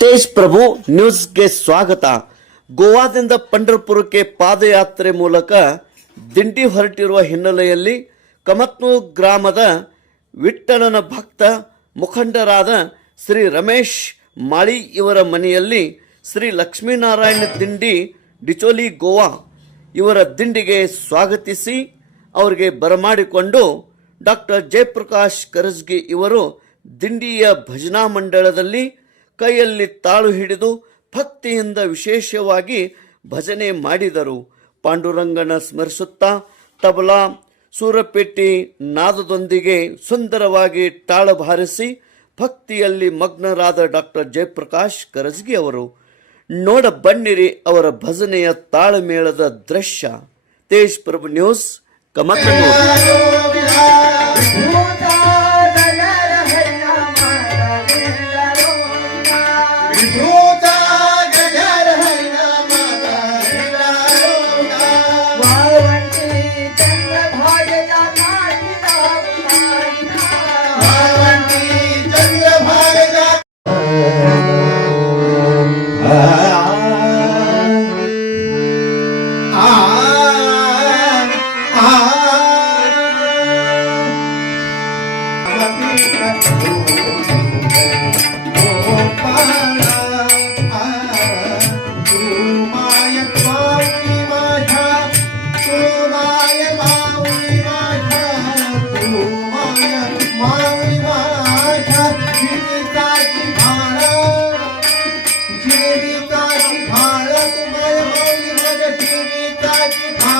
ತೇಜ್ ಪ್ರಭು ನ್ಯೂಸ್ಗೆ ಸ್ವಾಗತ. ಗೋವಾದಿಂದ ಪಂಡರ್ಪುರಕ್ಕೆ ಪಾದಯಾತ್ರೆ ಮೂಲಕ ದಿಂಡಿ ಹೊರಟಿರುವ ಹಿನ್ನೆಲೆಯಲ್ಲಿ ಕಮತ್ನು ಗ್ರಾಮದ ವಿಠ್ಠಲನ ಭಕ್ತ ಮುಖಂಡರಾದ ಶ್ರೀ ರಮೇಶ್ ಮಾಳಿ ಇವರ ಮನೆಯಲ್ಲಿ ಶ್ರೀ ಲಕ್ಷ್ಮೀನಾರಾಯಣ ದಿಂಡಿ, ಡಿಚೋಲಿ ಗೋವಾ ಇವರ ದಿಂಡಿಗೆ ಸ್ವಾಗತಿಸಿ ಅವರಿಗೆ ಬರಮಾಡಿಕೊಂಡು ಡಾಕ್ಟರ್ ಜಯಪ್ರಕಾಶ್ ಕರಜ್ಗಿ ಇವರು ದಿಂಡಿಯ ಭಜನಾ ಮಂಡಳದಲ್ಲಿ ಕೈಯಲ್ಲಿ ತಾಳು ಹಿಡಿದು ಭಕ್ತಿಯಿಂದ ವಿಶೇಷವಾಗಿ ಭಜನೆ ಮಾಡಿದರು. ಪಾಂಡುರಂಗನ ಸ್ಮರಿಸುತ್ತಾ ತಬಲಾ ಸೂರಪೆಟ್ಟಿ ನಾದದೊಂದಿಗೆ ಸುಂದರವಾಗಿ ತಾಳ ಬಾರಿಸಿ ಭಕ್ತಿಯಲ್ಲಿ ಮಗ್ನರಾದ ಡಾಕ್ಟರ್ ಜಯಪ್ರಕಾಶ್ ಕರಜ್ಗಿ ಅವರು, ನೋಡ ಬನ್ನಿರಿ ಅವರ ಭಜನೆಯ ತಾಳಮೇಳದ ದೃಶ್ಯ. ತೇಜ್ ಪ್ರಭು ನ್ಯೂಸ್ મિત્રો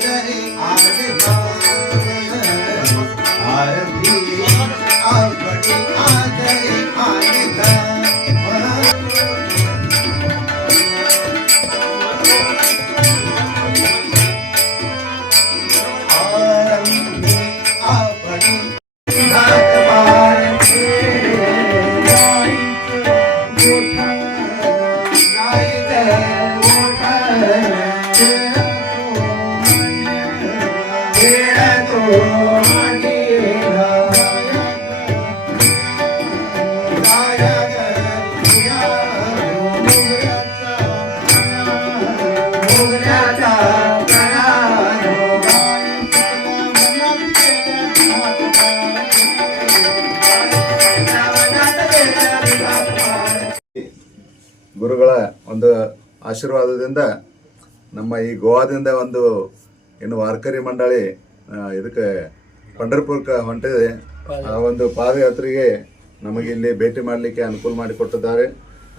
day. I ಗುರುಗಳ ಒಂದು ಆಶೀರ್ವಾದದಿಂದ ನಮ್ಮ ಈ ಗೋವಾದಿಂದ ಒಂದು ಏನು ವಾರ್ಕರಿ ಮಂಡಳಿ ಇದಕ್ಕೆ ಪಂಡರ್ಪುರಕ್ಕೆ ಹೊಂಟಿದೆ. ಆ ಒಂದು ಪಾದಯಾತ್ರೆಗೆ ನಮಗೆ ಇಲ್ಲಿ ಭೇಟಿ ಮಾಡಲಿಕ್ಕೆ ಅನುಕೂಲ ಮಾಡಿಕೊಟ್ಟಿದ್ದಾರೆ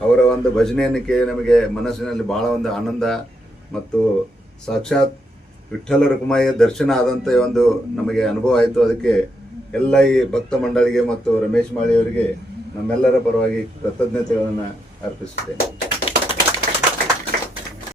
ಅವರ ಒಂದು ಭಜನೆಯನ್ನು ನಮಗೆ ಮನಸ್ಸಿನಲ್ಲಿ ಬಹಳ ಒಂದು ಆನಂದ ಮತ್ತು ಸಾಕ್ಷಾತ್ ವಿಠ್ಠಲ ರುಕುಮಾಯಿಯ ದರ್ಶನ ಆದಂಥ ಒಂದು ನಮಗೆ ಅನುಭವ ಆಯಿತು. ಅದಕ್ಕೆ ಎಲ್ಲ ಈ ಭಕ್ತ ಮಂಡಳಿಗೆ ಮತ್ತು ರಮೇಶ್ ಮಾಳಿಯವರಿಗೆ ನಮ್ಮೆಲ್ಲರ ಪರವಾಗಿ ಕೃತಜ್ಞತೆಗಳನ್ನು ಅರ್ಪಿಸುತ್ತೇನೆ.